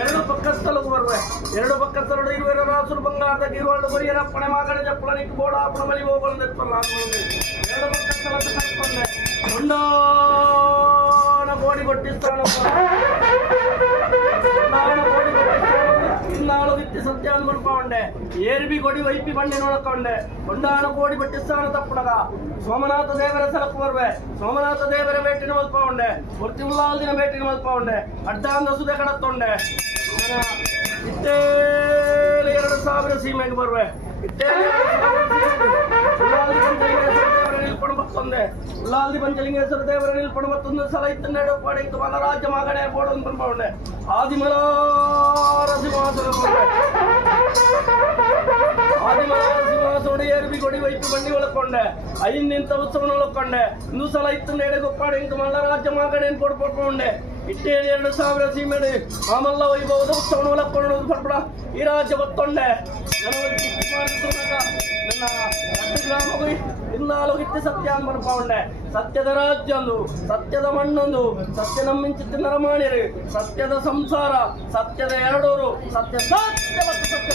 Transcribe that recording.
ಎರಡು ಪಕ್ಕಸ್ಥಳು ಬರುವೆ ಎರಡು ಪಕ್ಕಸ್ಥಳು ಇರುವೆ ರಾಸುರು ಬಂಗಾರದ ಗಿರುವಳ್ಳು ಬರಿಯರ ಪಣೆ ಮಗನ ಜಪ್ಪಳ ನಿಟ್ಟು ಬೋಡ ಅಪ್ಪಣ ಮಲಿ ಹೋಗಲು ಎರಡು ಪಕ್ಕಸ್ಥಳ ಕಟ್ಕೊಂಡೆ ಮುಂಡಾಣ ಕೋಡಿ ಕೊಟ್ಟಿಸ್ತಾನ ಇನ್ನಾಳು ವಿತ್ತಿ ಸತ್ಯ ಅನ್ಕೊಂಡೆ ಏರ್ಬಿ ಕೊಡಿ ವೈಪಿ ಬಂಡಿ ನೋಡ್ಕೊಂಡೆ ಕೊಂಡಾಣ ಕೋಡಿ ಪಟ್ಟಿಸ್ತಾನ ತಪ್ಪಡಗ ಸೋಮನಾಥ ದೇವರ ಸಲಕು ಬರುವೆ ಸೋಮನಾಥ ದೇವರ ಬೇಟಿನ ಮಲ್ಪೌಂಡೆ ಮೂರ್ತಿ ಉಲ್ಲಾಲ್ದಿನ ಬೇಟಿನ ಮಲ್ಪೌಂಡೆ ಅಡ್ಡಾಂಗ ಸುದೆ ಕಡತ್ತೊಂಡೆ ಇಟ್ಟೇಲಿ 2000 ಸೀಮೆಗೆ ಬರುವೆ ಇಟ್ಟೇಲಿ ನಿಲ್ಪಣ ಮತ್ತೊಂದೆ ಉಲ್ಲಾಲ್ದಿ ಪಂಚಲಿಂಗೇಶ್ವರ ದೇವರ ನಿಲ್ಪಣ ಮತ್ತೊಂದು ಸಲ ಇತ್ತನ್ನೆರಡು ಪಾಡಿ ಇತ್ತು ಮಲ ರಾಜ್ಯ ಮಗನೇ ಬೋಡೊಂದು ಬಂದ್ಕೊಂಡೆ ಆದಿಮಲಾರ ಸಿಂಹಾಸನ ಆದಿಮಲಾರ ಏರ್ಬಿ ಕೊಡಿ ವೈಪಿ ಬಂಡಿ ಒಳಕೊಂಡೆ ಐನಿಂತ ಉತ್ಸವನ ಒಳಕೊಂಡೆ ಇನ್ನೂ ಸಲ ಇತ್ತು ಎಡೆ ಗೊಪ್ಪಾಡೆ ಇಂತು ಮಲ್ಲ ರಾಜ್ಯ ಮಗನೇನು ಕೊಡ್ಕೊಂಡೆ ಇಟ್ಟೇಳಿ 2000 ಸೀಮೆಡಿ ಆಮಲ್ಲ ವೈಭವದ ಉತ್ಸವನ ಒಳಕೊಂಡು ಪಡ್ಬಿಡ ಈ ರಾಜ್ಯ ಗೊತ್ತೊಂಡೆ ನನ್ನ ಗ್ರಾಮಗೂ ಇನ್ನಾಲು ಇತ್ತು ಸತ್ಯ ಅನ್ಕೊಂಡೆ ಸತ್ಯದ ರಾಜ್ಯ ಒಂದು ಸತ್ಯದ ಮಣ್ಣೊಂದು ಸತ್ಯ ನಮ್ಮಿಂಚಿತ್ತು ನರಮಾಣಿರಿ ಸತ್ಯದ ಸಂಸಾರ ಸತ್ಯದ ಎರಡೂರು ಸತ್ಯ ಸತ್ಯ ಮತ್ತು ಸತ್ಯ